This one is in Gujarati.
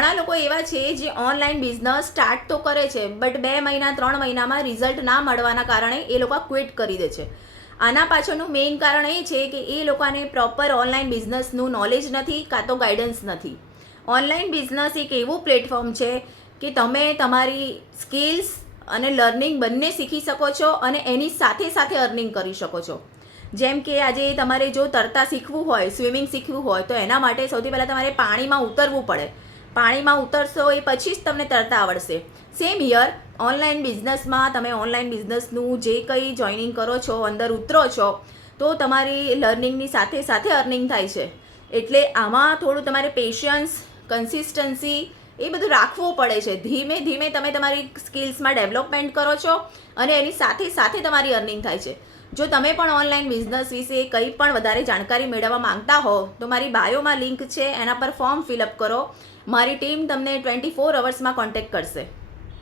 ઘણા લોકો એવા છે જે ઓનલાઈન બિઝનેસ સ્ટાર્ટ તો કરે છે બટ 2 મહિના 3 મહિનામાં રિઝલ્ટ ના મળવાના કારણે એ લોકો ક્વિટ કરી દે છે. આના પાછળનું મેઇન કારણ એ છે કે એ લોકોને પ્રોપર ઓનલાઈન બિઝનેસનું નોલેજ નથી કાં તો ગાઈડન્સ નથી. ઓનલાઈન બિઝનેસ એક એવું પ્લેટફોર્મ છે કે તમે તમારી સ્કિલ્સ અને લર્નિંગ બંને શીખી શકો છો અને એની સાથે સાથે અર્નિંગ કરી શકો છો. જેમ કે આજે તમારે જો તરતા શીખવું હોય, સ્વિમિંગ શીખવું હોય તો એના માટે સૌથી પહેલાં તમારે પાણીમાં ઉતરવું પડે. પાણીમાં ઉતરશો એ પછી જ તમને તરતા આવડશે. સેમ હિયર ઓનલાઈન બિઝનેસમાં તમે ઓનલાઈન બિઝનેસનું જે કંઈ જોઈનિંગ કરો છો, અંદર ઉતરો છો તો તમારી લર્નિંગની સાથે સાથે અર્નિંગ થાય છે. એટલે આમાં થોડું તમારે પેશન્સ, કન્સિસ્ટન્સી એ બધું રાખવું પડે છે. ધીમે ધીમે તમે તમારી સ્કિલ્સમાં ડેવલપમેન્ટ કરો છો અને એની સાથે સાથે તમારી અર્નિંગ થાય છે. જો તમે પણ ઓનલાઈન બિઝનેસ વિશે કંઈ પણ વધારે જાણકારી મેળવવા માંગતા હો તો મારી બાયોમાં લિંક છે, એના પર ફોર્મ ફિલઅપ કરો. મારી ટીમ તમને 24 અવર્સમાં કોન્ટેક્ટ કરશે.